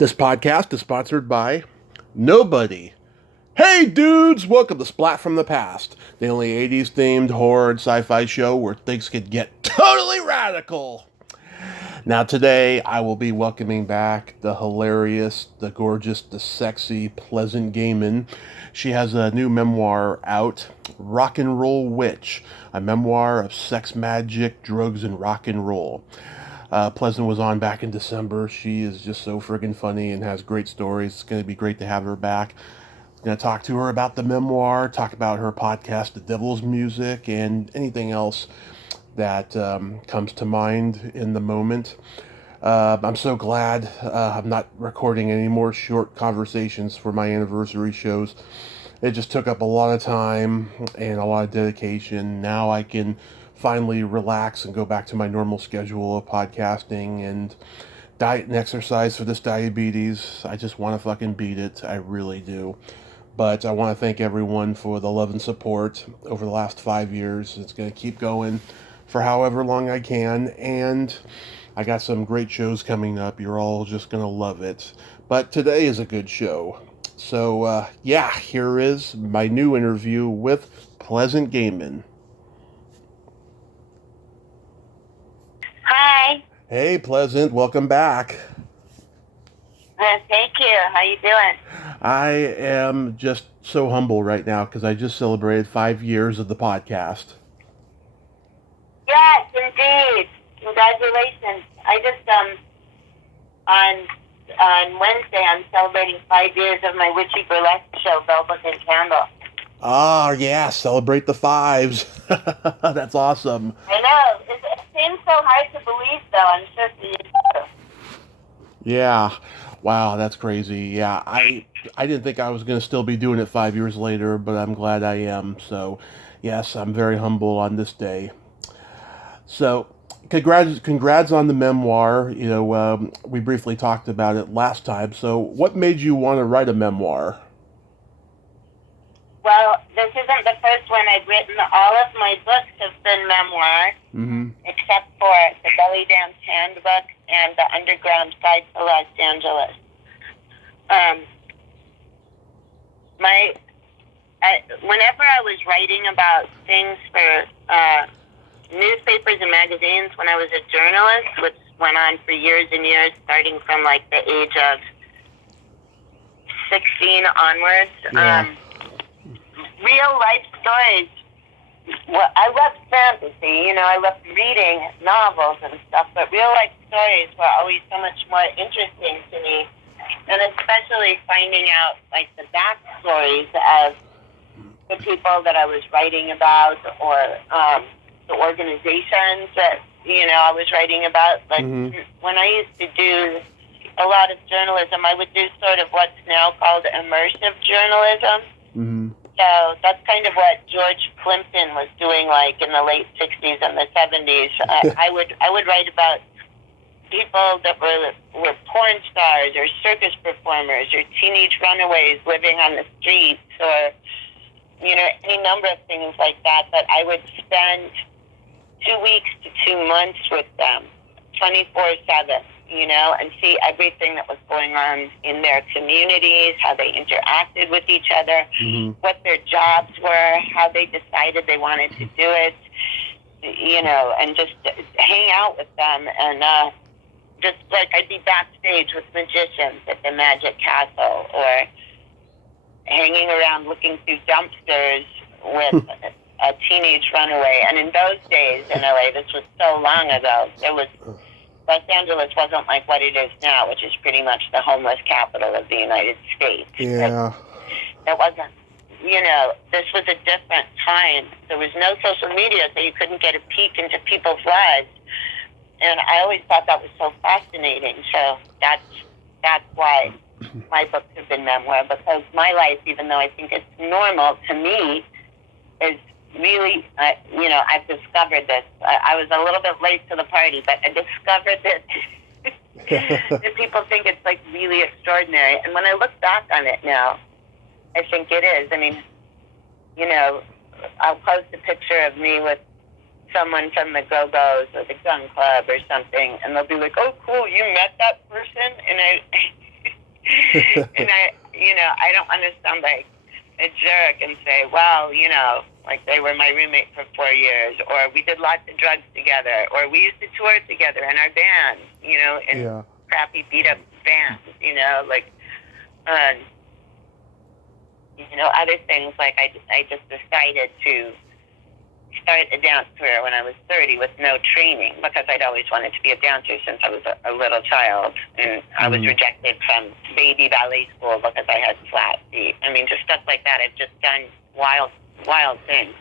This podcast is sponsored by nobody. Hey dudes, welcome to Splat from the Past, the only 80s themed horror and sci-fi show where things could get totally radical. Now today I will be welcoming back the hilarious, the gorgeous, the sexy Pleasant Gehman. She has a new memoir out, Rock and Roll Witch, a memoir of sex magic, drugs, and rock and roll. Pleasant was on back in December. She is just so friggin' funny and has great stories. It's going to be great to have her back. I'm going to talk to her about the memoir, talk about her podcast, The Devil's Music, and anything else that comes to mind in the moment. I'm so glad I'm not recording any more short conversations for my anniversary shows. It just took up a lot of time and a lot of dedication. Now I can finally relax and go back to my normal schedule of podcasting and diet and exercise for this diabetes. I just want to fucking beat it. I really do. But I want to thank everyone for the love and support over the last 5 years. It's going to keep going for however long I can. And I got some great shows coming up. You're all just going to love it. But today is a good show. So, here is my new interview with Pleasant Gehman. Hi. Hey, Pleasant. Welcome back. Thank you. How you doing? I am just so humble right now because I just celebrated 5 years of the podcast. Yes, indeed. Congratulations. I just on Wednesday I'm celebrating 5 years of my witchy burlesque show, Velvet and Candle. Ah, yeah, celebrate the fives. That's awesome. I know. It seems so hard to believe, though. I'm sure for you too. Yeah. Wow, that's crazy. Yeah, I didn't think I was going to still be doing it 5 years later, but I'm glad I am. So, yes, I'm very humble on this day. So, congrats on the memoir. We briefly talked about it last time. So, what made you want to write a memoir? Well, this isn't the first one I've written. All of my books have been memoirs, except for the Belly Dance Handbook and the Underground Guide to Los Angeles. Whenever I was writing about things for newspapers and magazines when I was a journalist, which went on for years and years, starting from like the age of 16 onwards. Yeah. Real life stories. Well, I love fantasy, I love reading novels and stuff, but real life stories were always so much more interesting to me, and especially finding out like the backstories of the people that I was writing about, or the organizations that I was writing about. Like when I used to do a lot of journalism, I would do sort of what's now called immersive journalism. So that's kind of what George Plimpton was doing, like in the late 60s and the 70s. I would write about people that were porn stars or circus performers or teenage runaways living on the streets, or any number of things like that. But I would spend 2 weeks to 2 months with them, 24/7. And see everything that was going on in their communities, how they interacted with each other, what their jobs were, how they decided they wanted to do it, and just hang out with them. And just like I'd be backstage with magicians at the Magic Castle, or hanging around looking through dumpsters with a teenage runaway. And in those days in LA, this was so long ago, Los Angeles wasn't like what it is now, which is pretty much the homeless capital of the United States. Yeah. It wasn't, this was a different time. There was no social media, so you couldn't get a peek into people's lives. And I always thought that was so fascinating. So that's why my books have been memoir, because my life, even though I think it's normal to me, is really, I've discovered this. I was a little bit late to the party, but I discovered that people think it's like really extraordinary. And when I look back on it now, I think it is. I mean, I'll post a picture of me with someone from the Go-Go's or the Gun Club or something, and they'll be like, "Oh, cool, you met that person?" And And I don't want to sound like a jerk and say, well, like they were my roommate for 4 years, or we did lots of drugs together, or we used to tour together in our band, in crappy beat up bands, other things, like I just decided to start a dance career when I was 30 with no training, because I'd always wanted to be a dancer since I was a little child, and I was rejected from baby ballet school because I had flat feet. I mean, just stuff like that. I've just done wild things.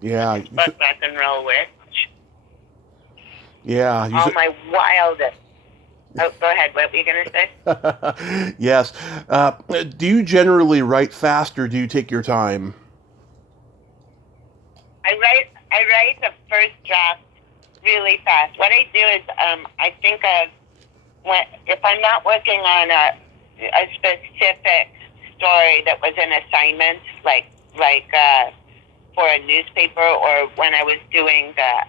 Yeah. But rock and roll witch. Yeah. All my wildest. Oh, go ahead. What were you going to say? Yes. Do you generally write fast, or do you take your time? I write the first draft really fast. What I do is I think of if I'm not working on a specific story that was an assignment, like for a newspaper, or when I was doing the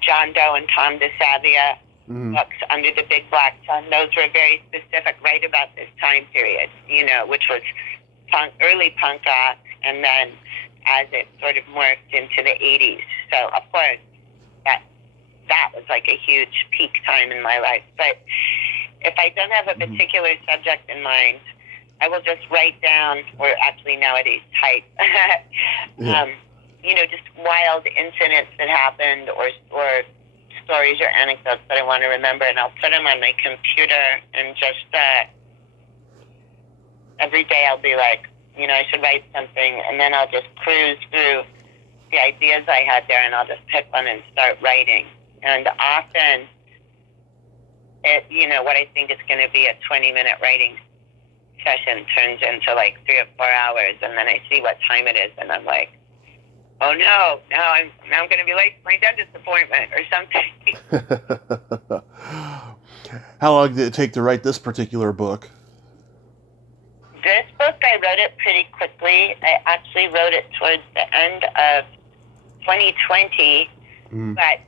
John Doe and Tom DeSavia books, Under the Big Black Sun. Those were very specific, right about this time period, which was early punk rock, and then as it sort of morphed into the 80s. So, of course, that was like a huge peak time in my life. But if I don't have a particular subject in mind, I will just write down, or actually nowadays type, just wild incidents that happened, or stories or anecdotes that I want to remember, and I'll put them on my computer, and just every day I'll be like, I should write something, and then I'll just cruise through the ideas I had there, and I'll just pick one and start writing. And often, what I think is going to be a 20-minute writing session turns into like 3 or 4 hours, and then I see what time it is, and I'm like, oh no, I'm going to be late for my dentist appointment or something. How long did it take to write this particular book? This book, I wrote it pretty quickly. I actually wrote it towards the end of 2020, but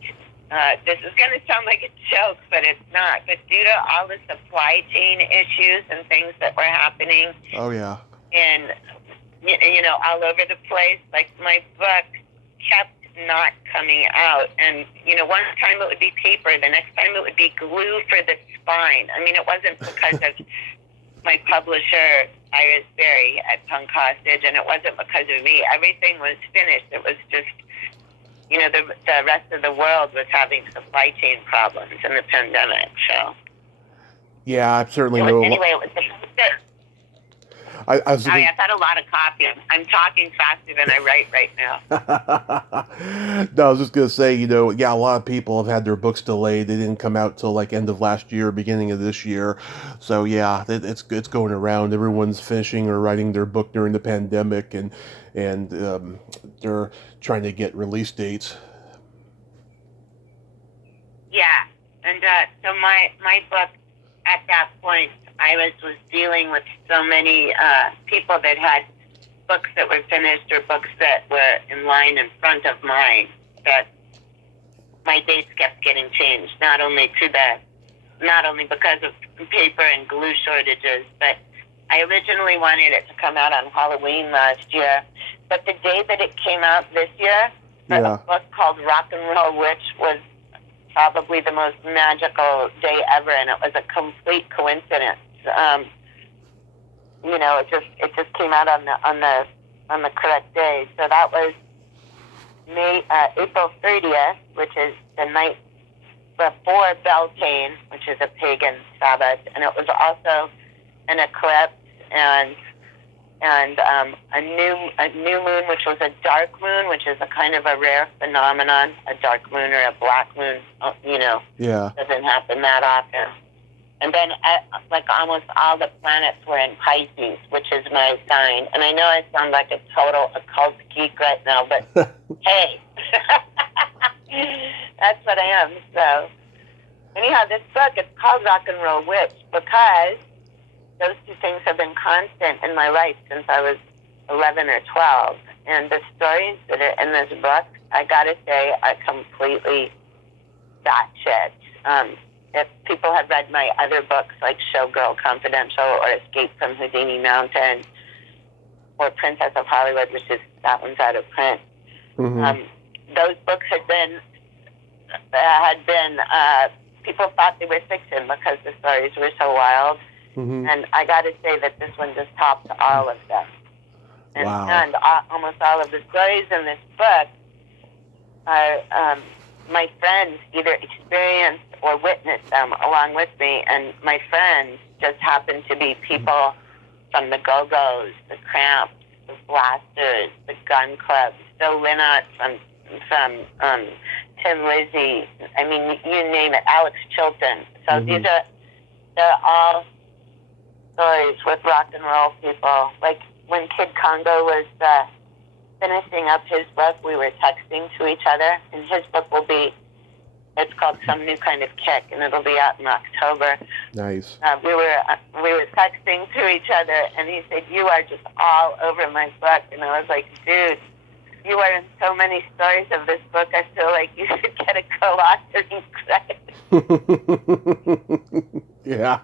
this is going to sound like a joke, but it's not. But due to all the supply chain issues and things that were happening, and all over the place, like my book kept not coming out. And one time it would be paper, the next time it would be glue for the spine. I mean, it wasn't because of my publisher, Iris Berry at Punk Hostage, and it wasn't because of me. Everything was finished. It was just, the rest of the world was having supply chain problems in the pandemic. So, yeah, I certainly know. Anyway, it was I've had a lot of coffee. I'm talking faster than I write right now. No, I was just going to say, a lot of people have had their books delayed. They didn't come out till like end of last year, beginning of this year. So yeah, it's going around. Everyone's finishing or writing their book during the pandemic, and they're trying to get release dates. Yeah, and so my book at that point, I was dealing with so many people that had books that were finished or books that were in line in front of mine, that my dates kept getting changed, not only because of paper and glue shortages, but I originally wanted it to come out on Halloween last year, but the day that it came out this year, a book called Rock and Roll Witch was probably the most magical day ever, and it was a complete coincidence. It just came out on the correct day. So that was April 30th, which is the night before Beltane, which is a pagan Sabbath, and it was also an eclipse and a new moon, which was a dark moon, which is a kind of a rare phenomenon. A dark moon or a black moon, doesn't happen that often. And then, like, almost all the planets were in Pisces, which is my sign. And I know I sound like a total occult geek right now, but hey, that's what I am. So, anyhow, this book, it's called Rock and Roll Witch because those two things have been constant in my life since I was 11 or 12. And the stories that are in this book, I gotta say, are completely batshit. if people have read my other books, like Showgirl Confidential or Escape from Houdini Mountain or Princess of Hollywood, which is, that one's out of print. Mm-hmm. Those books had been people thought they were fiction because the stories were so wild. Mm-hmm. And I got to say that this one just topped all of them. And, Wow. and almost all of the stories in this book are my friends either experienced or witnessed them along with me. And my friends just happen to be people from the Go-Go's, the Cramps, the Blasters, the Gun Club, Bill Lynott from Tim Lizzy, I mean, you name it, Alex Chilton. So Mm-hmm. they're all stories with rock and roll people. Like when Kid Congo was finishing up his book, we were texting to each other, and his book it's called Some New Kind of Kick, and it'll be out in October. Nice. We were texting to each other, and he said, "You are just all over my book," and I was like, "Dude, you are in so many stories of this book. I feel like you should get a co-authoring credit." Yeah.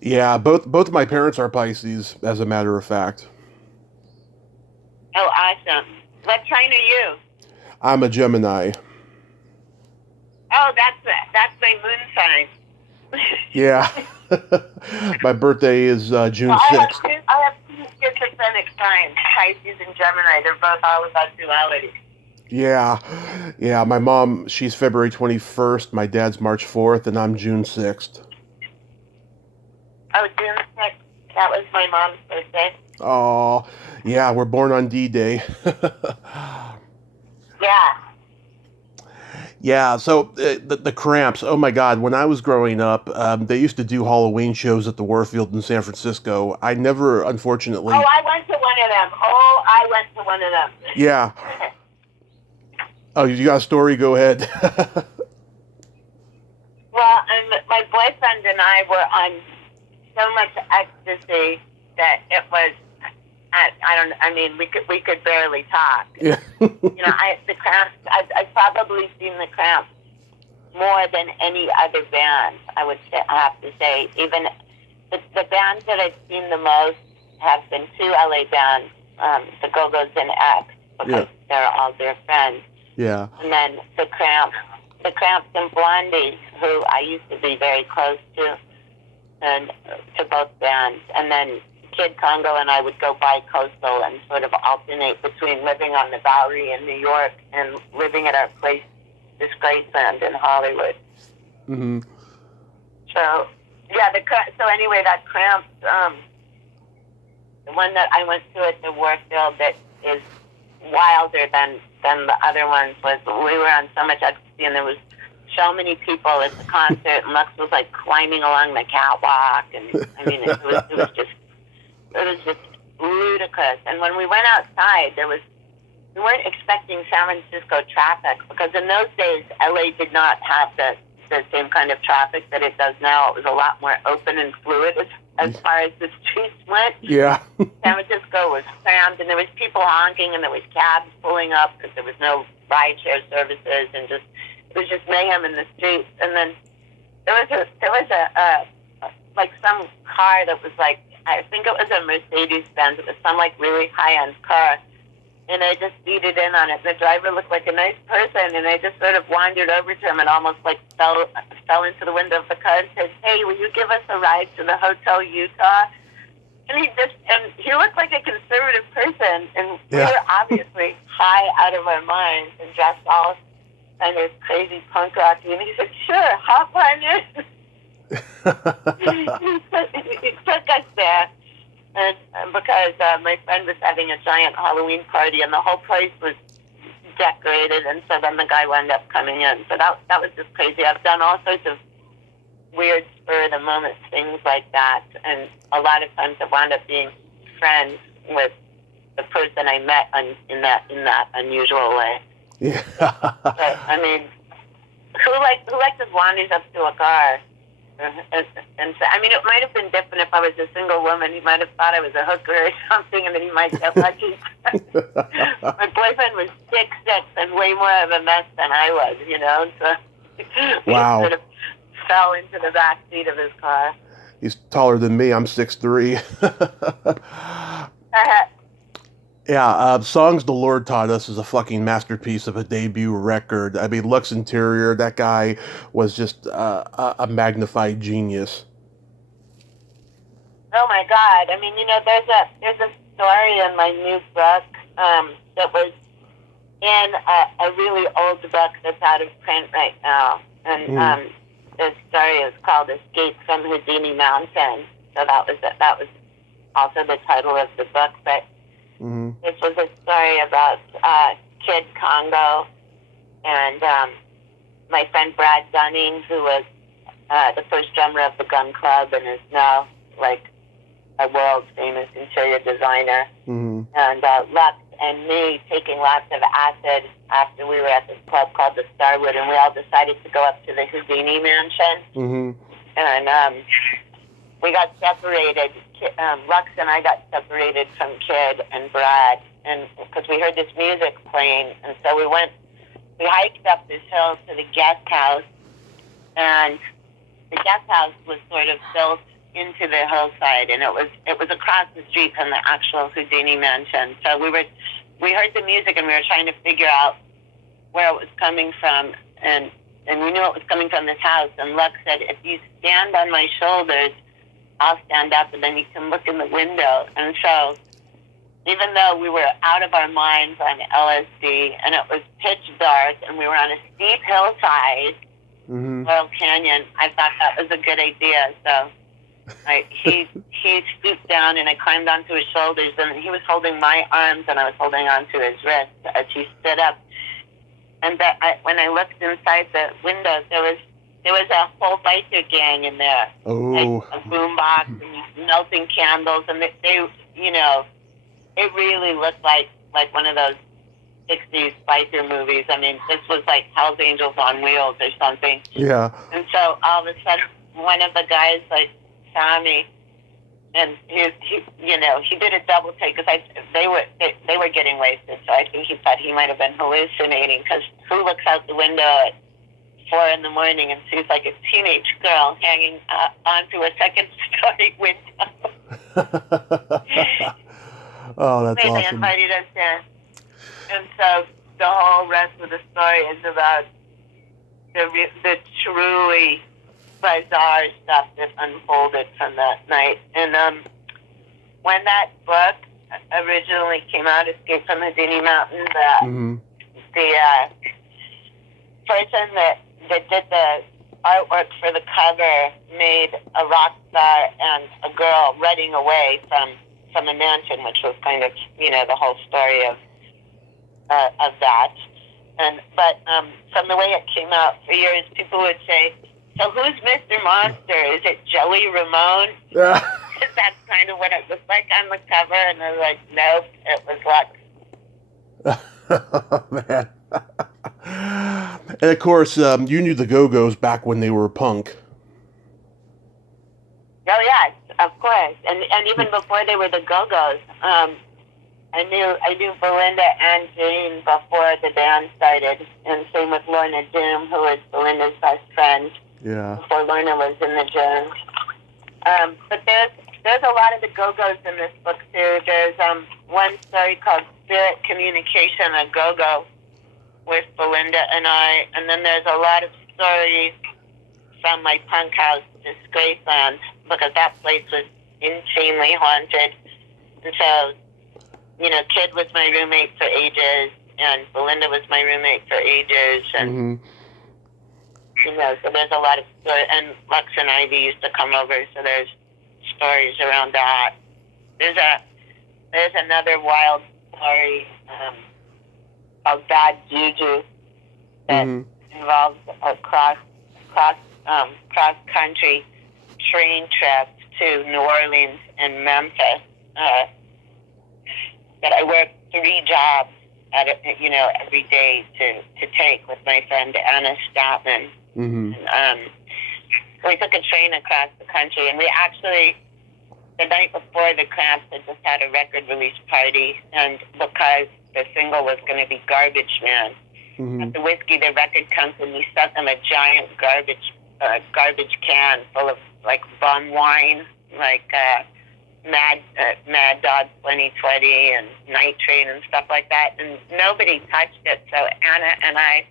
Yeah, both of my parents are Pisces, as a matter of fact. Oh, awesome. What sign are you? I'm a Gemini. Oh, that's my moon sign. Yeah. My birthday is June 6th. I have two schizophrenic signs, Pisces and Gemini. They're both all about duality. Yeah. Yeah, my mom, she's February 21st, my dad's March 4th, and I'm June 6th. Oh, June 6th. That was my mom's birthday. Oh, yeah, we're born on D-Day. Yeah. Yeah, so the Cramps, oh my God, when I was growing up, they used to do Halloween shows at the Warfield in San Francisco. I never, unfortunately... Oh, I went to one of them. Yeah. Oh, you got a story? Go ahead. Well, my boyfriend and I were on so much ecstasy that it was, we could barely talk. Yeah. The Cramps, I've probably seen the Cramps more than any other band, I have to say. Even the bands that I've seen the most have been two LA bands, the Go-Go's and X, because they're all their friends. Yeah. And then the Cramps and Blondie, who I used to be very close to, and to both bands. And then Kid Congo and I would go bi-coastal and sort of alternate between living on the Bowery in New York and living at our place, Disgraceland in Hollywood. Mm-hmm. So, yeah, so anyway, that Cramps, the one that I went to at the Warfield that is wilder than the other ones was, we were on so much ecstasy and there was so many people at the concert, and Lux was like climbing along the catwalk, and I mean, it was just ludicrous. And when we went outside, we weren't expecting San Francisco traffic, because in those days, LA did not have the same kind of traffic that it does now. It was a lot more open and fluid as far as the streets went. Yeah. San Francisco was crammed, and there was people honking, and there was cabs pulling up because there was no rideshare services, and it was just mayhem in the streets. And then there was like some car that was like, I think it was a Mercedes-Benz. It was some like really high-end car. And I just beat it in on it. The driver looked like a nice person, and I just sort of wandered over to him and almost like fell into the window of the car and said, "Hey, will you give us a ride to the Hotel Utah?" And he looked like a conservative person, and we were obviously high out of our minds and dressed all kind of crazy punk rocky. And he said, "Sure, hop on in." He took us there. And because my friend was having a giant Halloween party, and the whole place was decorated, and so then the guy wound up coming in. So that was just crazy. I've done all sorts of weird spur-of-the-moment things like that, and a lot of times I wound up being friends with the person I met in that unusual way. Yeah. But, I mean, who just wanders up to a car? And so, I mean, it might have been different if I was a single woman. He might have thought I was a hooker or something, and then he might get lucky. My boyfriend was 6'6" and way more of a mess than I was, So We Wow. sort of fell into the back seat of his car. He's taller than me. I'm 6'3". Yeah, Songs the Lord Taught Us is a fucking masterpiece of a debut record. I mean, Lux Interior, that guy was just a magnified genius. Oh my God! I mean, there's a story in my new book that was in a really old book that's out of print right now, and the story is called "Escape from Houdini Mountain." So that was also the title of the book, but this was a story about Kid Congo and my friend Brad Dunning, who was the first drummer of the Gun Club and is now like a world famous interior designer, and Lux and me taking lots of acid after we were at this club called the Starwood, and we all decided to go up to the Houdini Mansion, and we got separated. Lux and I got separated from Kid and Brad, and because we heard this music playing, and so we hiked up this hill to the guest house, and the guest house was sort of built into the hillside, and it was across the street from the actual Houdini Mansion. So we heard the music, and we were trying to figure out where it was coming from, and we knew it was coming from this house. And Lux said, "If you stand on my shoulders, I'll stand up, and then you can look in the window." And so, even though we were out of our minds on LSD, and it was pitch dark, and we were on a steep hillside, Laurel Canyon, I thought that was a good idea. So he stooped down, and I climbed onto his shoulders, and he was holding my arms, and I was holding onto his wrist as he stood up. And when I looked inside the window, there was a whole biker gang in there, like a boombox and melting candles, and they it really looked like one of those 60s biker movies. I mean, this was like Hell's Angels on Wheels or something. Yeah. And so all of a sudden, one of the guys saw me, and he did a double take because they were getting wasted. So I think he thought he might have been hallucinating, because who looks out the window at 4 a.m. and sees like a teenage girl hanging onto a second-story window? Oh, that's awesome. They invited us in, and so the whole rest of the story is about the truly bizarre stuff that unfolded from that night. And when that book originally came out, Escape from Houdini Mountain, the person that did the artwork for the cover made a rock star and a girl running away from a mansion, which was kind of the whole story of that. But from the way it came out, for years people would say, "So who's Mr. Monster? Is it Joey Ramone?" That's kind of what it looked like on the cover, and I was like, "Nope, it was Lux." Oh, man. And of course, you knew the Go-Go's back when they were punk. Oh yeah, of course, and even before they were the Go-Go's, I knew Belinda and Jane before the band started, and same with Lorna Doom, who was Belinda's best friend. Yeah. Before Lorna was in the Jones. But there's a lot of the Go-Go's in this book too. There's one story called Spirit Communication, a Go-Go, with Belinda and I, and then there's a lot of stories from my punk house, Disgraceland, because that place was insanely haunted. And so, Kid was my roommate for ages, and Belinda was my roommate for ages, and so there's a lot of stories. And Lux and Ivy used to come over, so there's stories around that. There's another wild story called Bad Juju that involves a cross-country train trip to New Orleans and Memphis. That I worked 3 jobs every day to take with my friend Anna Statman. And, we took a train across the country, and we actually, the night before, the Cramps had just had a record release party, and because the single was going to be Garbage Man, at the whiskey, the record company sent them a giant garbage can full of like bum wine, like Mad Dog 2020 and Night Train and stuff like that, and nobody touched it. So Anna and I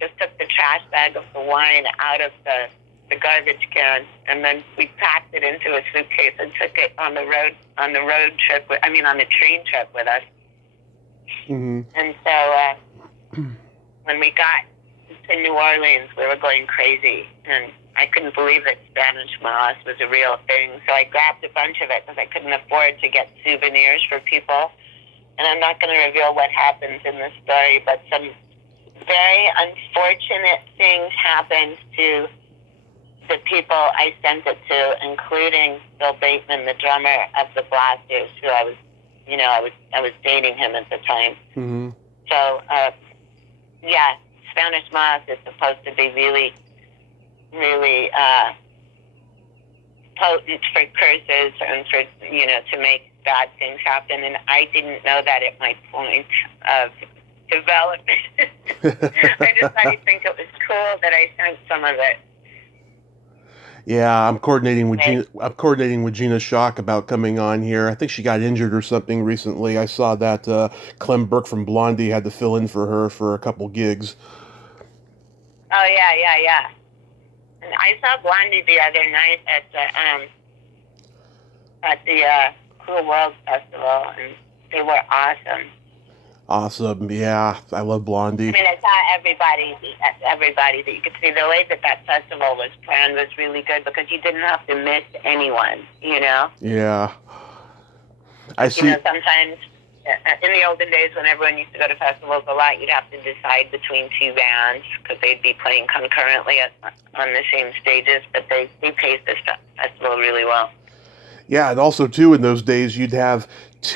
just took the trash bag of the wine out of the garbage can, and then we packed it into a suitcase and took it on the train trip with us. Mm-hmm. And so when we got to New Orleans, we were going crazy, and I couldn't believe that Spanish moss was a real thing. So I grabbed a bunch of it because I couldn't afford to get souvenirs for people. And I'm not going to reveal what happens in the story, but some very unfortunate things happened to the people I sent it to, including Bill Bateman, the drummer of the Blasters, who I was dating him at the time. Mm-hmm. So, Spanish moss is supposed to be really, really potent for curses and for, to make bad things happen. And I didn't know that at my point of development. I just thought he'd think it was cool that I sent some of it. Yeah, I'm coordinating with Gina Schock about coming on here. I think she got injured or something recently. I saw that Clem Burke from Blondie had to fill in for her for a couple gigs. Oh yeah. And I saw Blondie the other night at the Cool World Festival, and they were awesome. Awesome, yeah. I love Blondie. I mean, I saw everybody that you could see. The way that festival was planned was really good because you didn't have to miss anyone, Yeah. I see. Sometimes in the olden days when everyone used to go to festivals a lot, you'd have to decide between two bands because they'd be playing concurrently on the same stages, but they paced this festival really well. Yeah, and also, too, in those days, you'd have a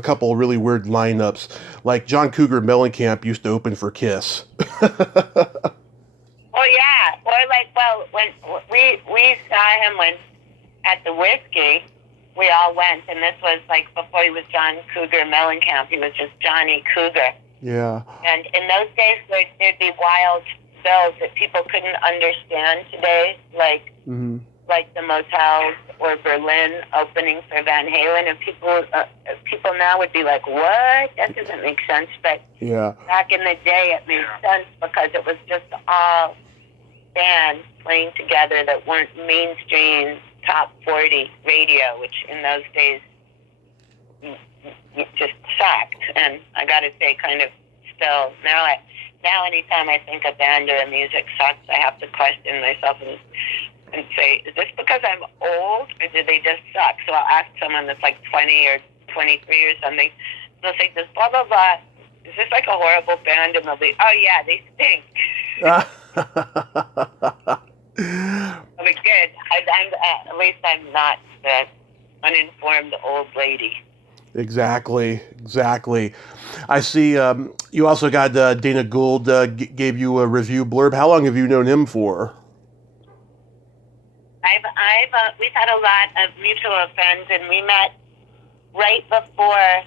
couple of really weird lineups. Like John Cougar Mellencamp used to open for Kiss. Oh, yeah. Or when we saw him at the Whiskey, we all went, and this was before he was John Cougar Mellencamp. He was just Johnny Cougar. Yeah. And in those days, there'd be wild bills that people couldn't understand today, like the Motels or Berlin opening for Van Halen, and people now would be like, "What? That doesn't make sense." But back in the day, it made sense because it was just all bands playing together that weren't mainstream top 40 radio, which in those days just sucked. And I got to say, kind of still now anytime I think a band or a music sucks, I have to question myself and say, is this because I'm old or do they just suck? So I'll ask someone that's 20 or 23 or something. They'll say, this blah, blah, blah. Is this a horrible band? And they'll be, oh yeah, they stink. I'll be good. At least I'm not the uninformed old lady. Exactly. I see you also got Dana Gould gave you a review blurb. How long have you known him for? We've had a lot of mutual friends, and we met right before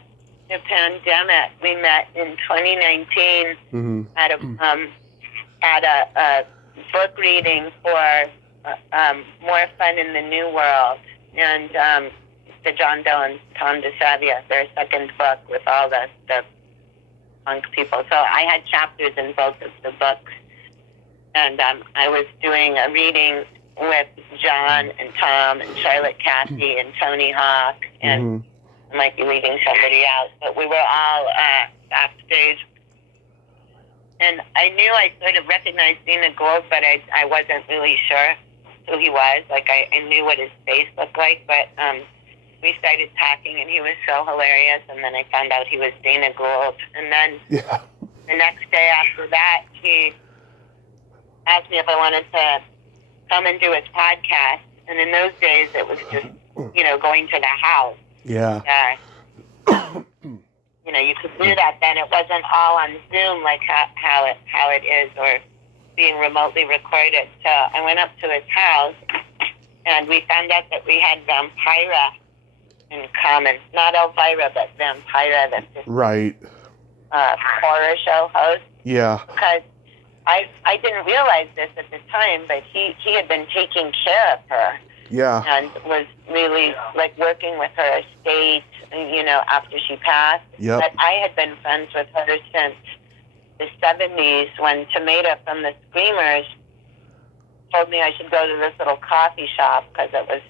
the pandemic. We met in 2019 at a book reading for More Fun in the New World, and the John Doe and Tom DeSavia, their second book with all the punk people. So I had chapters in both of the books, and I was doing a reading with John and Tom and Charlotte Cassie and Tony Hawk, and I might be leaving somebody out, but we were all backstage. And I knew I sort of recognized Dana Gould, but I wasn't really sure who he was. I knew what his face looked like, but we started talking, and he was so hilarious, and then I found out he was Dana Gould. And then the next day after that, he asked me if I wanted to come and do his podcast. And in those days, it was just, going to the house. Yeah. You could do that then. It wasn't all on Zoom like how it is, or being remotely recorded. So I went up to his house, and we found out that we had Vampira in common. Not Elvira, but Vampira. That's just right. horror show host. Yeah. Because I didn't realize this at the time, but he had been taking care of her. Yeah. And was really like working with her estate, after she passed. Yep. But I had been friends with her since the 70s when Tomato from the Screamers told me I should go to this little coffee shop because it was,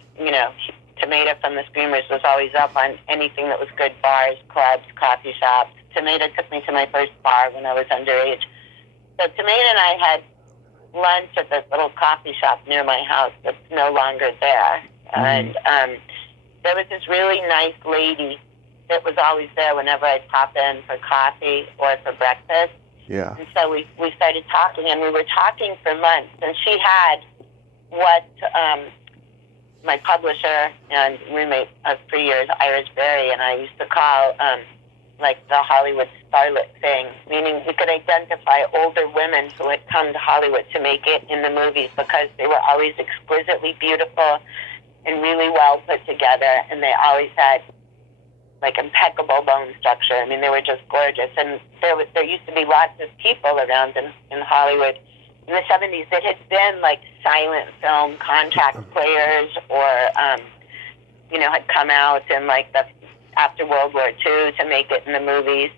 Tomato from the Screamers was always up on anything that was good, bars, clubs, coffee shops. Tomato took me to my first bar when I was underage. So Tomato and I had lunch at this little coffee shop near my house that's no longer there. Mm-hmm. And there was this really nice lady that was always there whenever I'd pop in for coffee or for breakfast. Yeah. And so we started talking, and we were talking for months. And she had what my publisher and roommate of 3 years, Iris Berry, and I used to call like the Hollywood starlet thing, meaning we could identify older women who had come to Hollywood to make it in the movies because they were always exquisitely beautiful and really well put together, and they always had like impeccable bone structure. I mean, they were just gorgeous. And there used to be lots of people around in Hollywood in the 70s that had been like silent film contract players or, had come out in like after World War II to make it in the movies.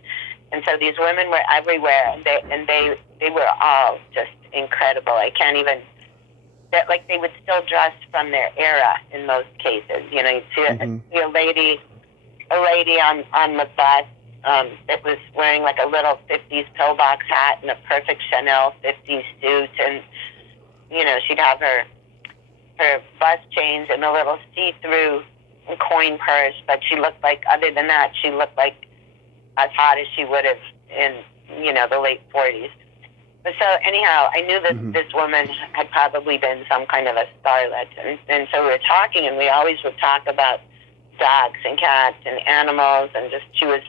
And so these women were everywhere, and they were all just incredible. I can't even, like they would still dress from their era in most cases. You'd see a lady on the bus that was wearing like a little 50s pillbox hat and a perfect Chanel 50s suit, and she'd have her bus change and a little see-through coin purse, but she looked like, other than that, she looked like as hot as she would have in the late 40s. But so anyhow, I knew that this woman had probably been some kind of a starlet, and so we were talking, and we always would talk about dogs and cats and animals, and just she was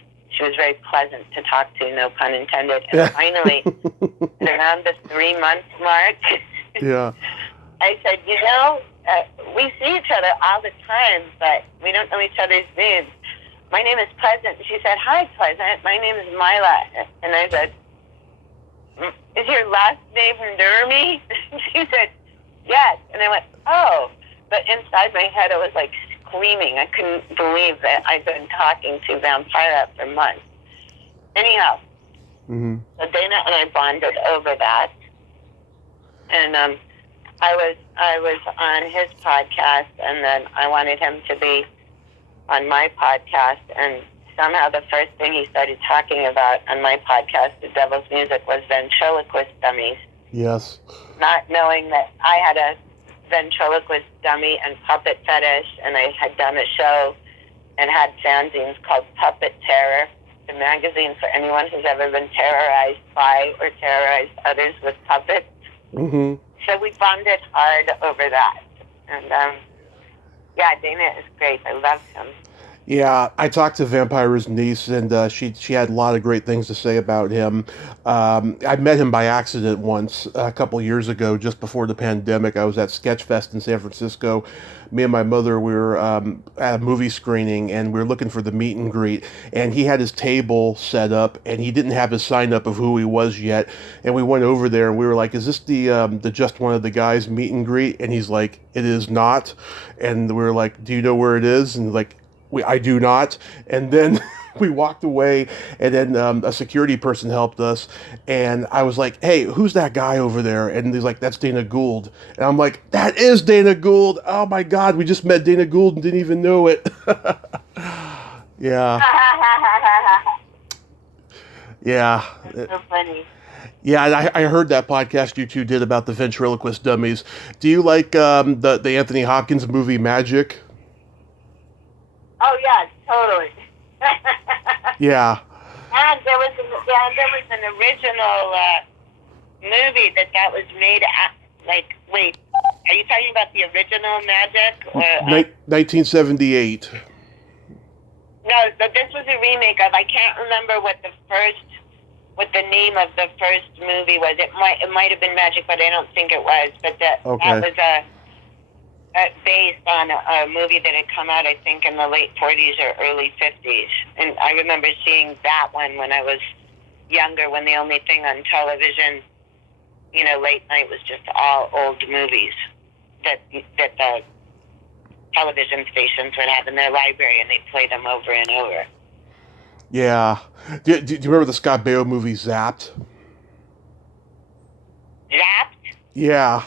very pleasant to talk to, no pun intended. And finally, around the 3-month mark, yeah, I said, we see each other all the time, but we don't know each other's names. My name is Pleasant. She said, hi, Pleasant. My name is Mila. And I said, is your last name Nurmi? She said, yes. And I went, oh. But inside my head, I was like screaming. I couldn't believe that I'd been talking to Vampira for months. Anyhow, so Dana and I bonded over that. And I was on his podcast, and then I wanted him to be on my podcast, and somehow the first thing he started talking about on my podcast, The Devil's Music, was ventriloquist dummies. Yes. Not knowing that I had a ventriloquist dummy and puppet fetish, and I had done a show and had fanzines called Puppet Terror, the magazine for anyone who's ever been terrorized by or terrorized others with puppets. Mm-hmm. So we bonded hard over that. And, Dana is great. I love him. Yeah, I talked to Vampira's niece, and she had a lot of great things to say about him. I met him by accident once a couple years ago, just before the pandemic. I was at Sketchfest in San Francisco. Me and my mother, we were at a movie screening, and we were looking for the meet and greet. And he had his table set up, and he didn't have his sign up of who he was yet. And we went over there, and we were like, "Is this the Just One of the Guys meet and greet?" And he's like, "It is not." And we were like, "Do you know where it is?" And like, I do not. And then we walked away, and then a security person helped us, and I was like, "Hey, who's that guy over there?" And he's like, "That's Dana Gould." And I'm like, "That is Dana Gould. Oh my God, we just met Dana Gould and didn't even know it." Yeah. Yeah. That's so funny. Yeah, I heard that podcast you two did about the ventriloquist dummies. Do you like the Anthony Hopkins movie Magic? Oh yeah, totally. Yeah. And there was an original movie that was made wait, are you talking about the original Magic or 1978? No, but this was a remake of. I can't remember what the name of the first movie was. It might have been Magic, but I don't think it was. But that was based on a movie that had come out, I think, in the late 40s or early 50s. And I remember seeing that one when I was younger, when the only thing on television, late night was just all old movies that the television stations would have in their library, and they'd play them over and over. Yeah. Do you remember the Scott Baio movie Zapped? Zapped? Yeah.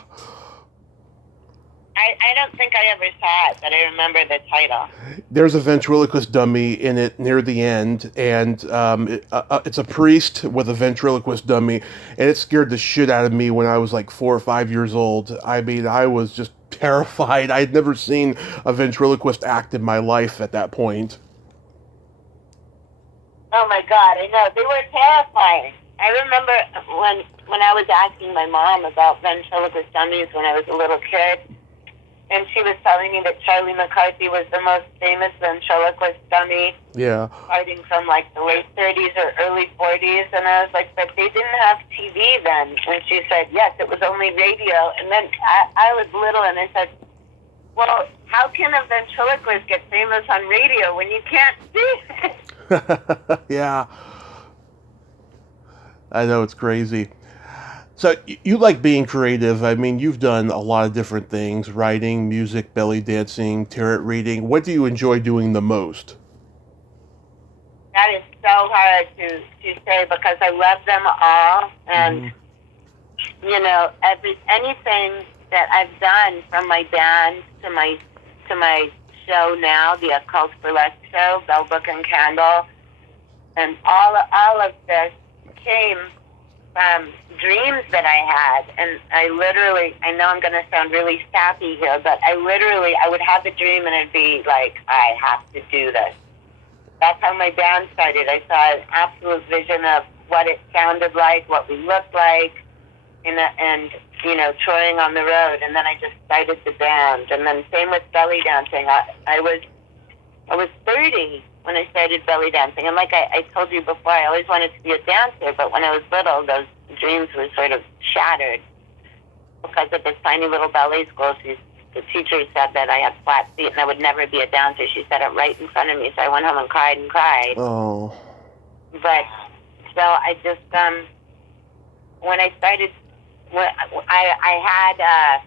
I don't think I ever saw it, but I remember the title. There's a ventriloquist dummy in it near the end, and it's a priest with a ventriloquist dummy, and it scared the shit out of me when I was like 4 or 5 years old. I mean, I was just terrified. I had never seen a ventriloquist act in my life at that point. Oh my God, I know. They were terrifying. I remember when I was asking my mom about ventriloquist dummies when I was a little kid, and she was telling me that Charlie McCarthy was the most famous ventriloquist dummy. Yeah. Starting from like the late 30s or early 40s. And I was like, but they didn't have TV then. And she said, yes, it was only radio. And then I was little and I said, well, how can a ventriloquist get famous on radio when you can't see it? Yeah. I know, it's crazy. So you like being creative. I mean, you've done a lot of different things: writing, music, belly dancing, tarot reading. What do you enjoy doing the most? That is so hard to say because I love them all. And, anything that I've done, from my band to my show now, the Occult Burlesque show, Bell, Book, and Candle, and all of this came from dreams that I had. And I know I'm going to sound really sappy here, but I would have a dream and it'd be like, I have to do this. That's how my band started. I saw an absolute vision of what it sounded like, what we looked like, and touring on the road. And then I just started the band. And then same with belly dancing. I was 30 when I started belly dancing. And like I told you before, I always wanted to be a dancer. But when I was little, those dreams were sort of shattered because of this tiny little ballet school. The teacher said that I had flat feet and I would never be a dancer. She said it right in front of me. So I went home and cried. Oh. But so I just, when I started, I had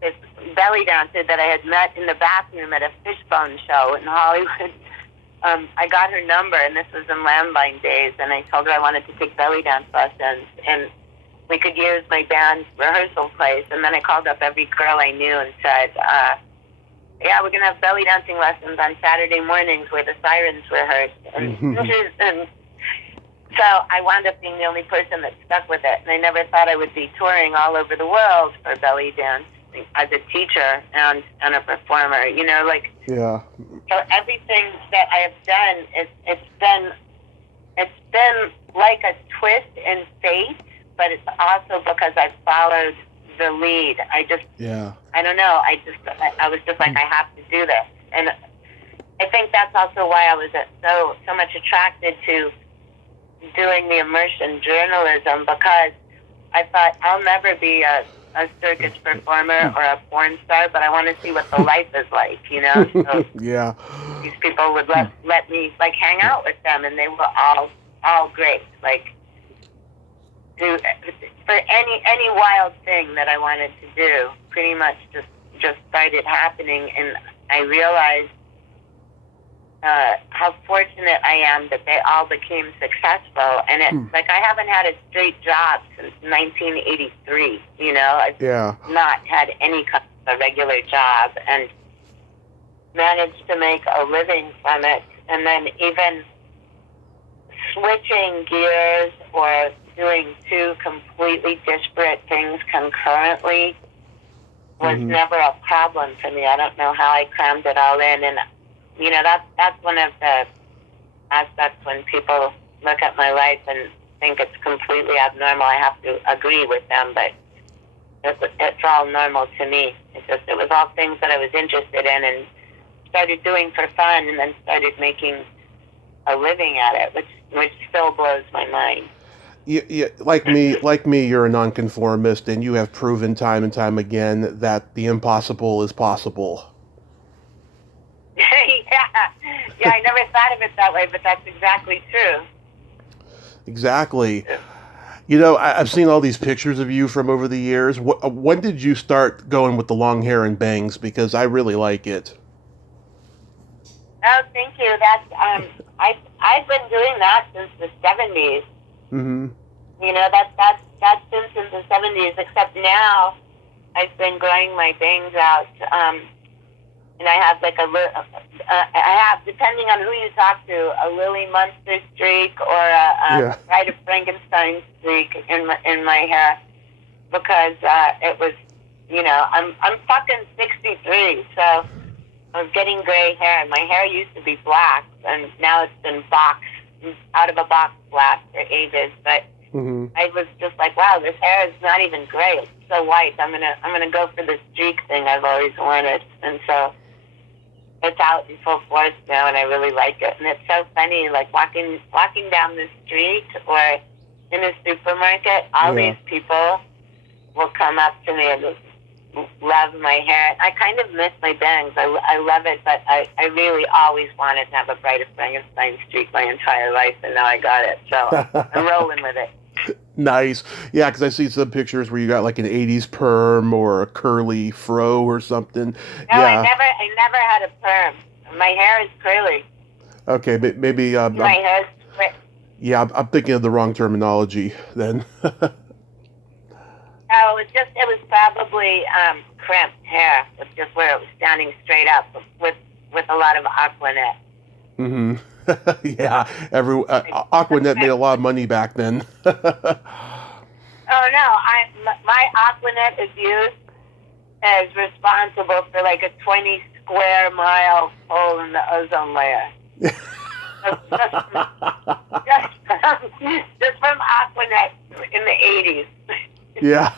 this belly dancer that I had met in the bathroom at a Fishbone show in Hollywood. I got her number, and this was in landline days, and I told her I wanted to take belly dance lessons, and we could use my band's rehearsal place. And then I called up every girl I knew and said, yeah, we're going to have belly dancing lessons on Saturday mornings where the sirens were heard. And so I wound up being the only person that stuck with it. And I never thought I would be touring all over the world for belly dance as a teacher and a performer, Yeah. So everything that I have done, it's been like a twist in fate, but it's also because I followed the lead. I don't know. I was just like, I have to do this. And I think that's also why I was so much attracted to doing the immersion journalism, because I thought I'll never be a circus performer or a porn star, but I want to see what the life is like, So yeah. These people would let me hang out with them, and they were all great. Do for any wild thing that I wanted to do, pretty much just started happening, and I realized how fortunate I am that they all became successful. And I haven't had a straight job since 1983. I've not had any kind of a regular job, and managed to make a living from it. And then even switching gears or doing two completely disparate things concurrently was never a problem for me. I don't know how I crammed it all in. And, that's one of the aspects when people look at my life and think it's completely abnormal. I have to agree with them, but it's all normal to me. It was all things that I was interested in and started doing for fun, and then started making a living at it, which still blows my mind. Yeah, like me, you're a nonconformist, and you have proven time and time again that the impossible is possible. Yeah, I never thought of it that way, but that's exactly true. Exactly. You know, I've seen all these pictures of you from over the years. When did you start going with the long hair and bangs? Because I really like it. Oh, thank you. That's I've been doing that since the 70s. Mm-hmm. You know, that's been since the 70s. Except now, I've been growing my bangs out, and I have like I have, depending on who you talk to, a Lily Munster streak or a Bride of Frankenstein streak in my hair, because it was, you know, I'm fucking 63, so I was getting gray hair, and my hair used to be black, and now it's been out of a box black for ages. But I was just like, wow, this hair is not even gray; it's so white. I'm gonna go for the streak thing I've always wanted, and so it's out in full force now, and I really like it. And it's so funny, like walking down the street or in a supermarket, all these people will come up to me and just love my hair. I kind of miss my bangs. I love it, but I really always wanted to have a Bride of Frankenstein streak my entire life, and now I got it. So I'm rolling with it. Nice. Yeah, because I see some pictures where you got like an 80s perm or a curly fro or something. No, yeah. I never had a perm. My hair is curly. Okay, maybe... my hair is curly. Yeah, I'm thinking of the wrong terminology then. Oh, it was probably crimped hair, with just where it was standing straight up with a lot of Aquanet. Mm-hmm. Yeah, Aquanet made a lot of money back then. Oh no, my Aquanet is used as responsible for like a 20 square mile hole in the ozone layer. just from Aquanet in the 80s. Yeah.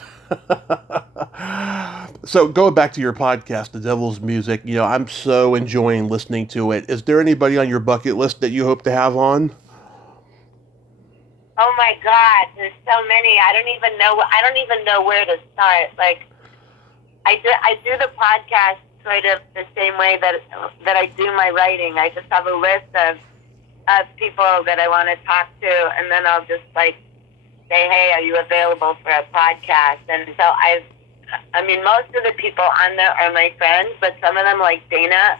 So going back to your podcast, The Devil's Music, you know, I'm so enjoying listening to it. Is there anybody on your bucket list that you hope to have on? Oh my God, there's so many. I don't even know where to start. Like, I do the podcast sort of the same way that I do my writing. I just have a list of people that I want to talk to, and then I'll just like say, hey, are you available for a podcast? And so most of the people on there are my friends, but some of them, like Dana,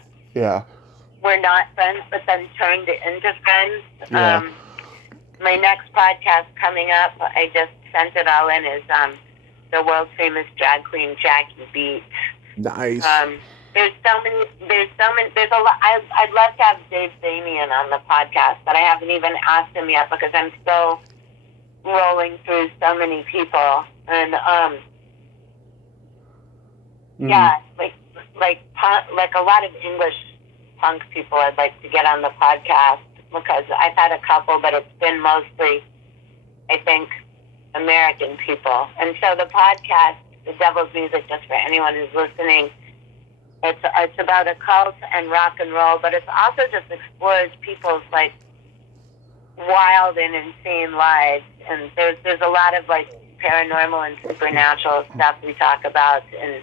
were not friends, but then turned into friends. Yeah. My next podcast coming up, I just sent it all in, is the world famous drag queen Jackie Beat. Nice. There's a lot. I'd love to have Dave Damian on the podcast, but I haven't even asked him yet because I'm still rolling through so many people. And yeah, like a lot of English punk people I'd like to get on the podcast, because I've had a couple, but it's been mostly, I think, American people. And so the podcast, The Devil's Music, just for anyone who's listening, it's about occult and rock and roll, but it also just explores people's like wild and insane lives. And there's a lot of like paranormal and supernatural stuff we talk about in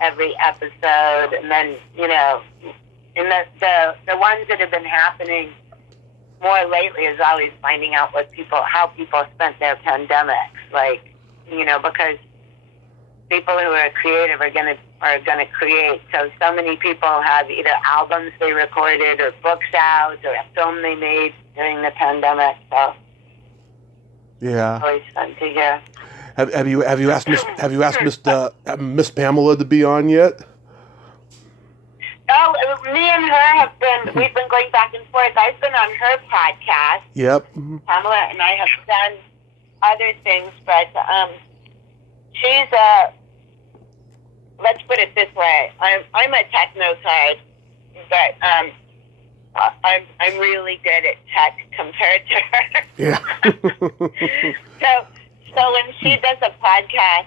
every episode. And then, you know, and the ones that have been happening more lately is always finding out how people spent their pandemics. Like, you know, because people who are creative are gonna create. So many people have either albums they recorded or books out or a film they made during the pandemic. So yeah, it's always fun to hear. Have you asked Miss Pamela to be on yet? Oh, me and her we've been going back and forth. I've been on her podcast. Yep. Pamela and I have done other things, but she's let's put it this way. I'm a techno side, but I'm really good at tech compared to her. Yeah. So when she does a podcast,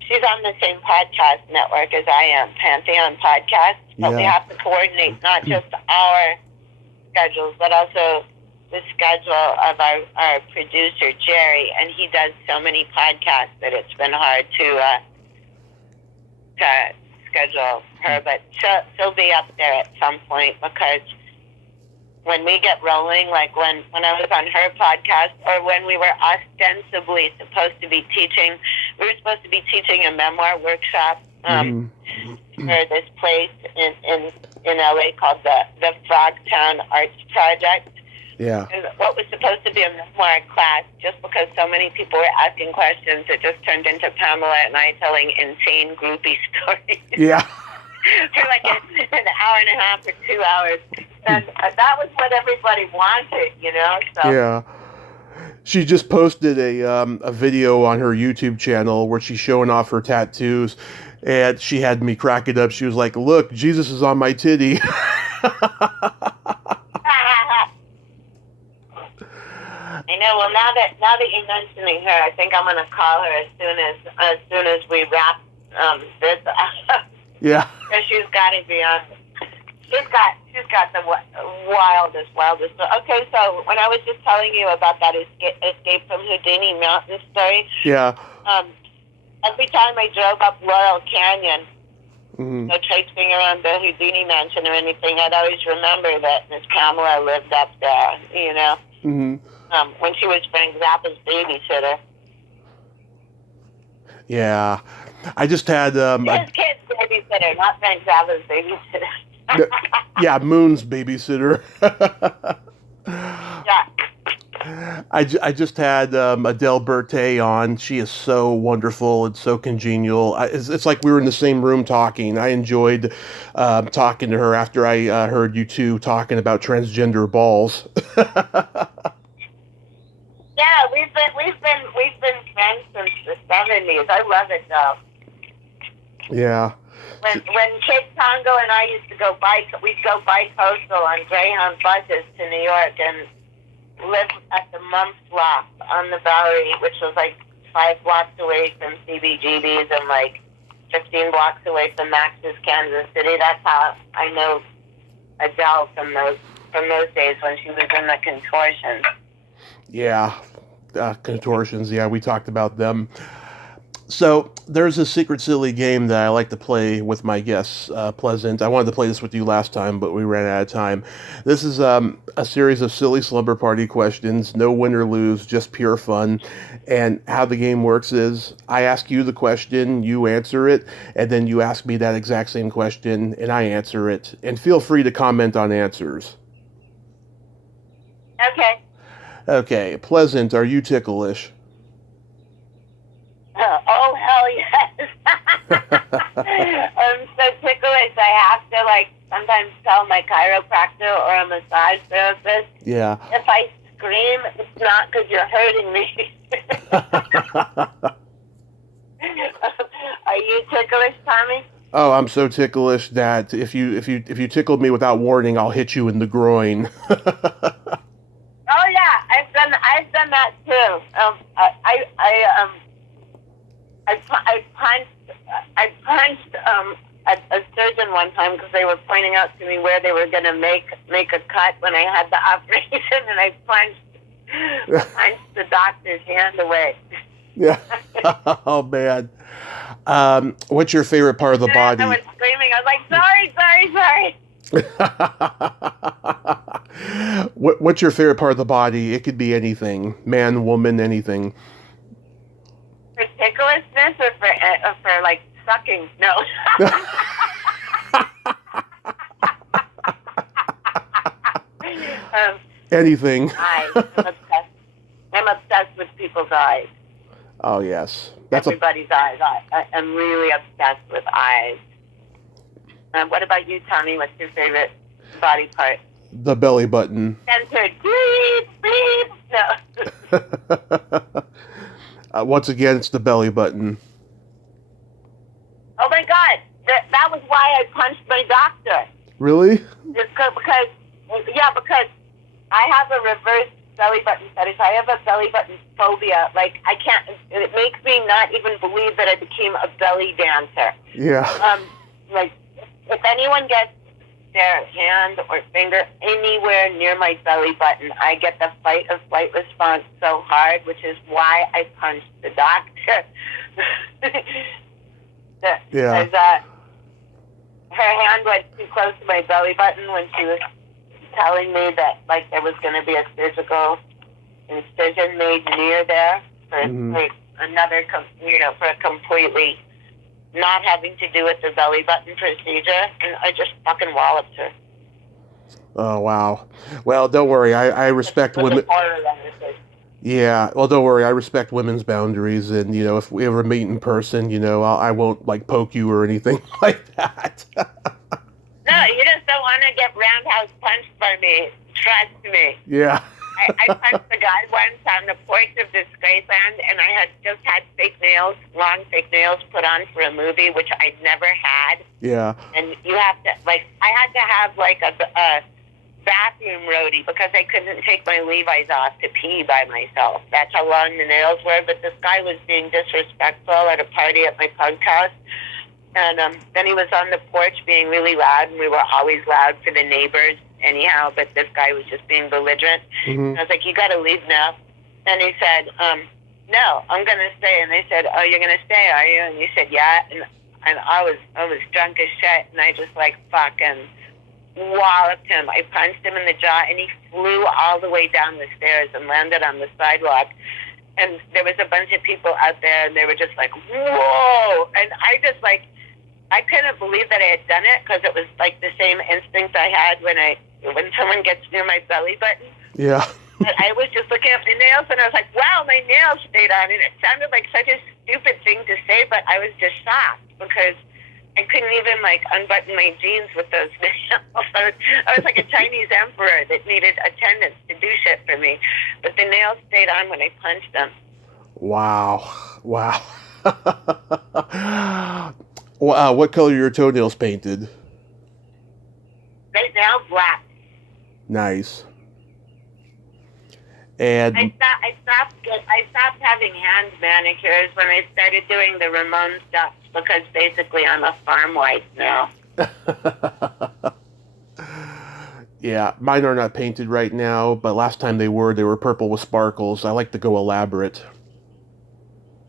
she's on the same podcast network as I am, Pantheon Podcast, but we have to coordinate not just our schedules, but also the schedule of our producer, Jerry, and he does so many podcasts that it's been hard to schedule her, but she'll be up there at some point, because when we get rolling, like when I was on her podcast, or when we were ostensibly supposed to be teaching, we were supposed to be teaching a memoir workshop for this place in LA called the Frogtown Arts Project. Yeah. And what was supposed to be a memoir class, just because so many people were asking questions, it just turned into Pamela and I telling insane groupie stories. Yeah. For like an hour and a half or 2 hours. And that was what everybody wanted, you know? So. Yeah. She just posted a video on her YouTube channel where she's showing off her tattoos, and she had me crack it up. She was like, "Look, Jesus is on my titty." I know. Well, now that you're mentioning her, I think I'm gonna call her as soon as we wrap this up. Yeah. Because she's got to be on. She's got the wildest. Okay, so when I was just telling you about that escape from Houdini Mountain story, Yeah. Every time I drove up Laurel Canyon, Mm-hmm. no traipsing around the Houdini Mansion or anything, I'd always remember that Miss Pamela lived up there, you know, when she was Frank Zappa's babysitter. Yeah. I just had... His kid's babysitter, not Frank Zappa's babysitter. Yeah, Moon's babysitter. Yeah. I just had Adele Bertay on. She is so wonderful and so congenial. It's like we were in the same room talking. I enjoyed talking to her after I heard you two talking about transgender balls. Yeah, we've been friends since the 70s. I love it though. Yeah. When Kid Congo and I used to we'd go bi-coastal on Greyhound buses to New York and live at the Mumps Loft on the Bowery, which was like 5 blocks away from CBGB's and like 15 blocks away from Max's Kansas City. That's how I know Adele from those days when she was in the Contortions. Yeah. Contortions. Yeah, we talked about them. So there's a secret silly game that I like to play with my guests, Pleasant. I wanted to play this with you last time, but we ran out of time. This is a series of silly slumber party questions, no win or lose, just pure fun. And how the game works is I ask you the question, you answer it, and then you ask me that exact same question, and I answer it. And feel free to comment on answers. Okay. Okay, Pleasant, are you ticklish? Oh, hell yes. I'm so ticklish. I have to, sometimes tell my chiropractor or a massage therapist. Yeah. If I scream, it's not because you're hurting me. Are you ticklish, Tommy? Oh, I'm so ticklish that if you tickled me without warning, I'll hit you in the groin. Oh yeah, I've done that too. I punched a surgeon one time because they were pointing out to me where they were going to make a cut when I had the operation, and I punched the doctor's hand away. Yeah. Oh man. What's your favorite part of the body? I was screaming. I was like, sorry. What's your favorite part of the body? It could be anything, man, woman, anything. For ticklishness or for like sucking? No. Anything. I'm obsessed with people's eyes. Oh yes, everybody's eyes. I'm really obsessed with eyes. What about you, Tommy? What's your favorite body part? The belly button. Censored. Bleep, bleep. No. Once again, it's the belly button. Oh my God! That was why I punched my doctor. Really? Because I have a reverse belly button fetish. I have a belly button phobia. Like, I can't. It makes me not even believe that I became a belly dancer. Yeah. If anyone gets their hand or finger anywhere near my belly button, I get the fight or flight response so hard, which is why I punched the doctor. Yeah. Because her hand went too close to my belly button when she was telling me that, like, there was going to be a surgical incision made near there for like another, for a completely not having to do with the belly button procedure, and I just fucking walloped her. Oh, wow. Well, don't worry. I respect women. Yeah, well, don't worry. I respect women's boundaries, and, if we ever meet in person, I won't, like, poke you or anything like that. No, you just don't want to get roundhouse punched by me. Trust me. Yeah. I punched the guy once on the porch of this Graceland, and I had just had long fake nails put on for a movie, which I'd never had. Yeah. And you have to, I had to have, a bathroom roadie because I couldn't take my Levi's off to pee by myself. That's how long the nails were. But this guy was being disrespectful at a party at my punk house. And then he was on the porch being really loud, and we were always loud for the neighbors anyhow, but this guy was just being belligerent. I was like, you got to leave now. And he said, no, I'm going to stay. And I said, oh, you're going to stay, are you? And he said, yeah. And I was drunk as shit, and I just fucking walloped him. I punched him in the jaw, and he flew all the way down the stairs and landed on the sidewalk. And there was a bunch of people out there, and they were just like, whoa. And I just I couldn't believe that I had done it, because it was like the same instinct I had when someone gets near my belly button. Yeah. But I was just looking at my nails, and I was like, wow, my nails stayed on. And it sounded like such a stupid thing to say, but I was just shocked because I couldn't even unbutton my jeans with those nails. I was like a Chinese emperor that needed attendants to do shit for me. But the nails stayed on when I punched them. Wow. What color are your toenails painted? Right now, black. Nice. And I stopped having hand manicures when I started doing the Ramon stuff, because basically I'm a farm wife now. Yeah, mine are not painted right now, but last time they were purple with sparkles. I like to go elaborate.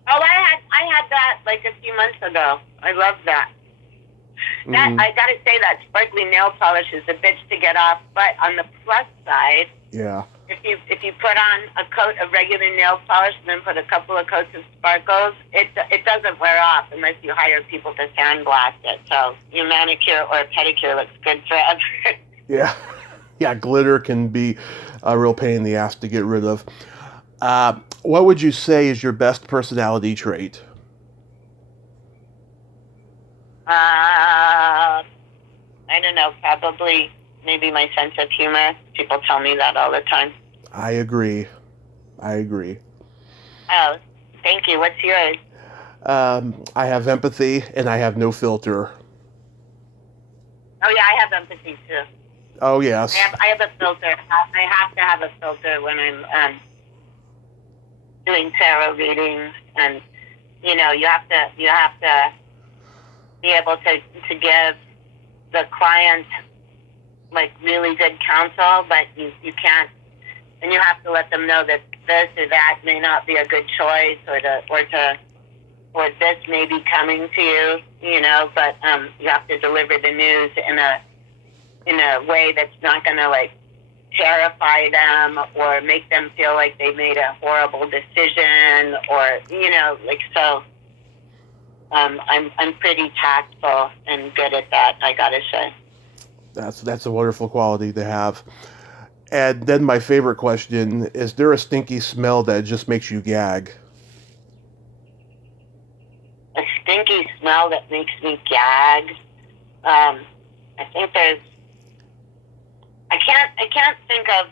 Oh, I had that a few months ago. I love that. I gotta say that sparkly nail polish is a bitch to get off, but on the plus side, yeah, if you put on a coat of regular nail polish and then put a couple of coats of sparkles, it doesn't wear off unless you hire people to sandblast it. So your manicure or pedicure looks good forever. Yeah. Yeah, glitter can be a real pain in the ass to get rid of. What would you say is your best personality trait? I don't know, probably maybe my sense of humor. People tell me that all the time. I agree. Oh, thank you. What's yours? I have empathy, and I have no filter. Oh, yeah, I have empathy, too. Oh, yes. I have a filter. I have to have a filter when I'm doing tarot readings, and, you have to be able to give the client really good counsel, but you can't, and you have to let them know that this or that may not be a good choice, or this may be coming to you, but you have to deliver the news in a way that's not going to terrify them or make them feel like they made a horrible decision, or so. I'm pretty tactful and good at that, I gotta say. That's a wonderful quality to have. And then my favorite question, is there a stinky smell that just makes you gag? A stinky smell that makes me gag? I think I can't think of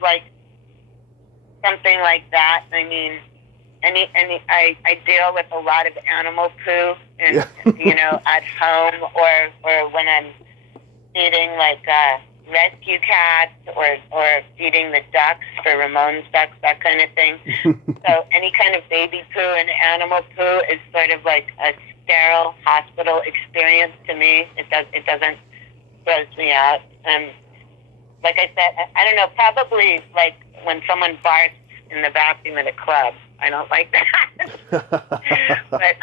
something like that. I mean, I deal with a lot of animal poo, and at home, or when I'm feeding rescue cats, or feeding the ducks for Ramon's ducks, that kind of thing. So any kind of baby poo and animal poo is sort of like a sterile hospital experience to me. It doesn't gross me out. Like I said, I don't know, probably when someone barks in the bathroom at a club. I don't like that. But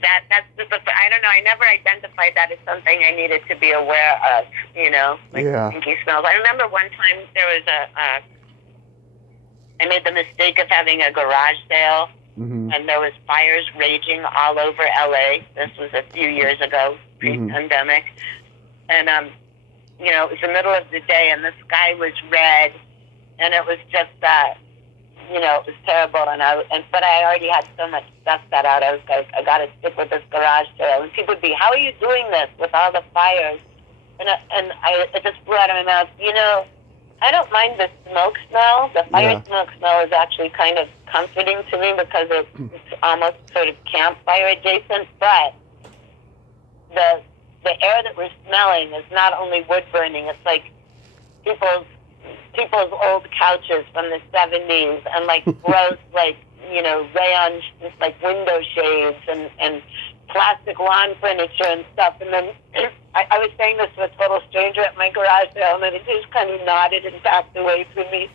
that's just I don't know. I never identified that as something I needed to be aware of. Like stinky smells. I remember one time there was I made the mistake of having a garage sale, and there was fires raging all over LA. This was a few years ago, pre-pandemic, and it was the middle of the day, and the sky was red, and it was just that. It was terrible, but I already had so much stuff set out. I was like, I got to stick with this garage sale. And people would be, how are you doing this with all the fires? And it just blew out of my mouth. I don't mind the smoke smell. The fire smoke smell is actually kind of comforting to me because it's almost sort of campfire adjacent. But the air that we're smelling is not only wood burning. It's like people's old couches from the 70s and like gross rayon like window shades and plastic lawn furniture and stuff. And then I was saying this to a total stranger at my garage sale, and then he just kind of nodded and backed away from me.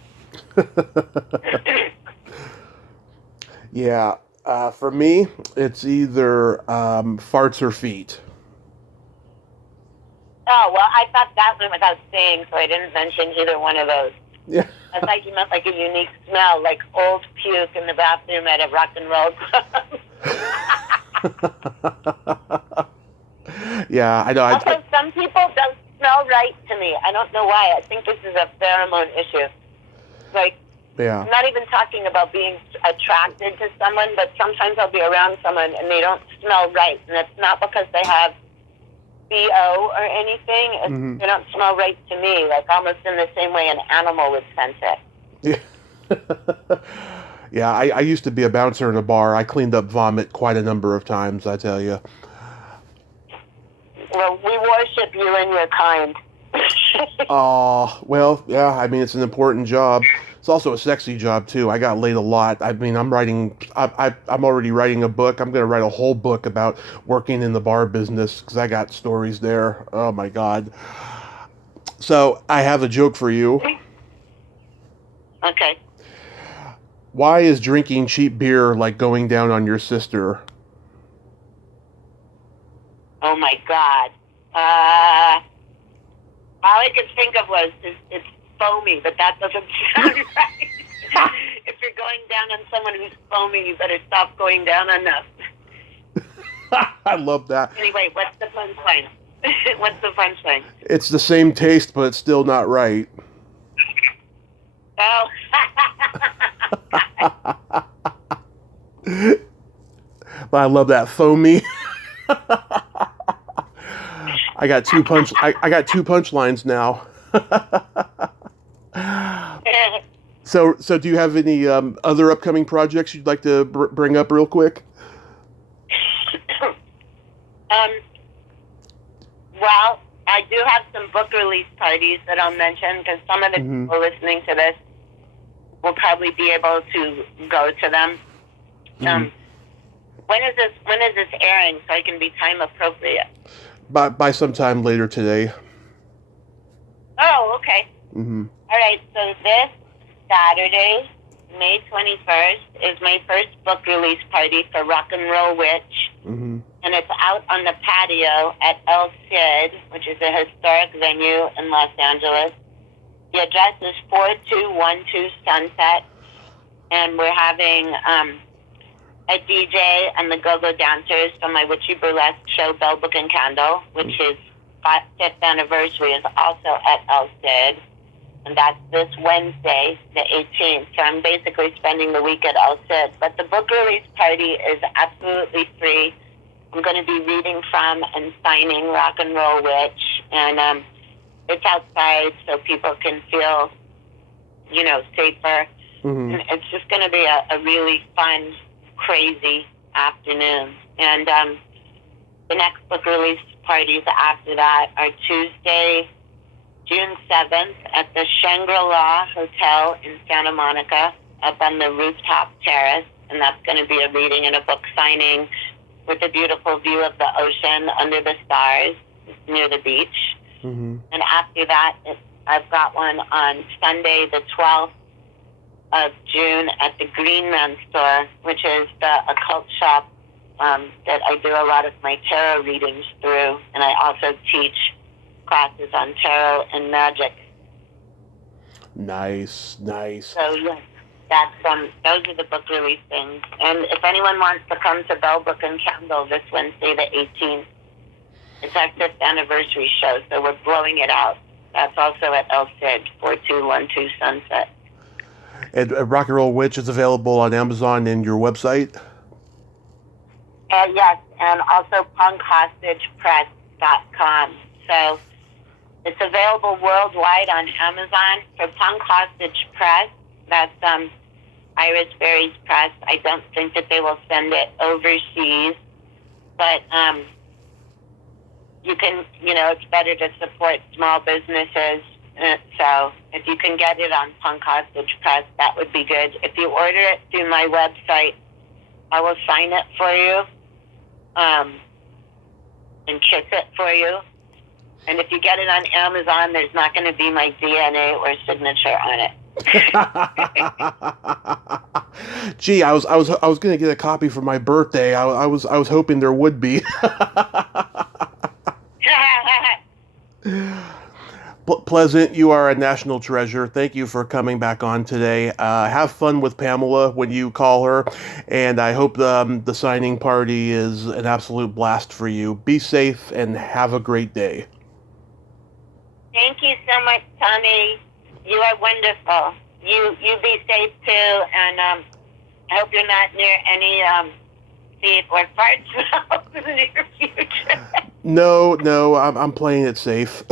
Yeah, for me, it's either farts or feet. Oh, well, I thought that went without saying, so I didn't mention either one of those. Yeah. I thought you meant like a unique smell, like old puke in the bathroom at a rock and roll club. Yeah, I know. Also, some people don't smell right to me. I don't know why. I think this is a pheromone issue. Like, I'm not even talking about being attracted to someone, but sometimes I'll be around someone and they don't smell right. And it's not because they have BO or anything. They don't smell right to me, like almost in the same way an animal would sense it. Yeah. Yeah, I used to be a bouncer in a bar. I cleaned up vomit quite a number of times, I tell you. Well, we worship you and your kind. Well, yeah, I mean, it's an important job. It's also a sexy job, too. I got laid a lot. I mean, I'm already writing a book. I'm going to write a whole book about working in the bar business because I got stories there. Oh, my God. So, I have a joke for you. Okay. Why is drinking cheap beer like going down on your sister? Oh, my God. All I could think of was it's foamy, but that doesn't sound right. If you're going down on someone who's foamy, you better stop going down on them. I love that. Anyway, what's the punchline? What's the punchline? It's the same taste, but it's still not right. Oh. But I love that foamy. I got two punchlines now. So do you have any other upcoming projects you'd like to bring up real quick? Well, I do have some book release parties that I'll mention because some of the people listening to this will probably be able to go to them. When is this airing so I can be time appropriate? By sometime later today. Oh, okay. All right, so this Saturday, May 21st, is my first book release party for Rock and Roll Witch. And it's out on the patio at El Cid, which is a historic venue in Los Angeles. The address is 4212 Sunset. And we're having a DJ and the Go-Go dancers from my witchy burlesque show, Bell Book and Candle, which is 5th anniversary, is also at El Cid. And that's this Wednesday, the 18th. So I'm basically spending the week at El Cid. But the book release party is absolutely free. I'm going to be reading from and signing Rock and Roll Witch. And it's outside so people can feel, safer. And it's just going to be a really fun, crazy afternoon. And the next book release parties after that are Tuesday, June 7th at the Shangri-La Hotel in Santa Monica up on the rooftop terrace. And that's going to be a reading and a book signing with a beautiful view of the ocean under the stars near the beach. And after that, I've got one on Sunday, the 12th of June at the Green Man Store, which is the occult shop that I do a lot of my tarot readings through, and I also teach classes on tarot and magic. Nice. So yeah, those are the book release things. And if anyone wants to come to Bell Book and Candle this Wednesday, the 18th, it's our 5th anniversary show, so we're blowing it out. That's also at El Cid, 4212 Sunset. And Rock and Roll Witch is available on Amazon and your website? Yes, and also punkhostagepress.com. So it's available worldwide on Amazon. For Punk Hostage Press, that's Iris Berry's press. I don't think that they will send it overseas, but you can, it's better to support small businesses. So if you can get it on Punk Hostage Press, that would be good. If you order it through my website, I will sign it for you and kiss it for you. And if you get it on Amazon, there's not going to be my DNA or signature on it. Gee, I was going to get a copy for my birthday. I was hoping there would be. Pleasant, you are a national treasure. Thank you for coming back on today. Have fun with Pamela when you call her, and I hope the signing party is an absolute blast for you. Be safe and have a great day. Thank you so much, Tommy. You are wonderful. You be safe too, and I hope you're not near any feed or fart smells in the near future. No, I'm playing it safe.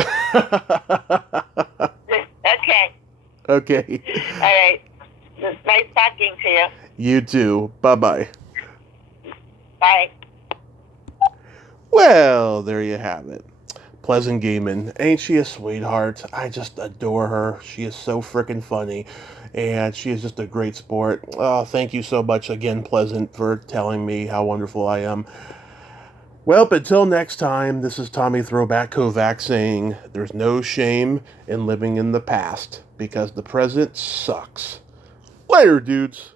Okay. All right. Nice talking to you. You too. Bye-bye. Bye. Well, there you have it. Pleasant Gehman. Ain't she a sweetheart? I just adore her. She is so freaking funny, and she is just a great sport. Oh, thank you so much again, Pleasant, for telling me how wonderful I am. Well, but until next time, this is Tommy Throwback Kovac saying there's no shame in living in the past because the present sucks. Later, dudes.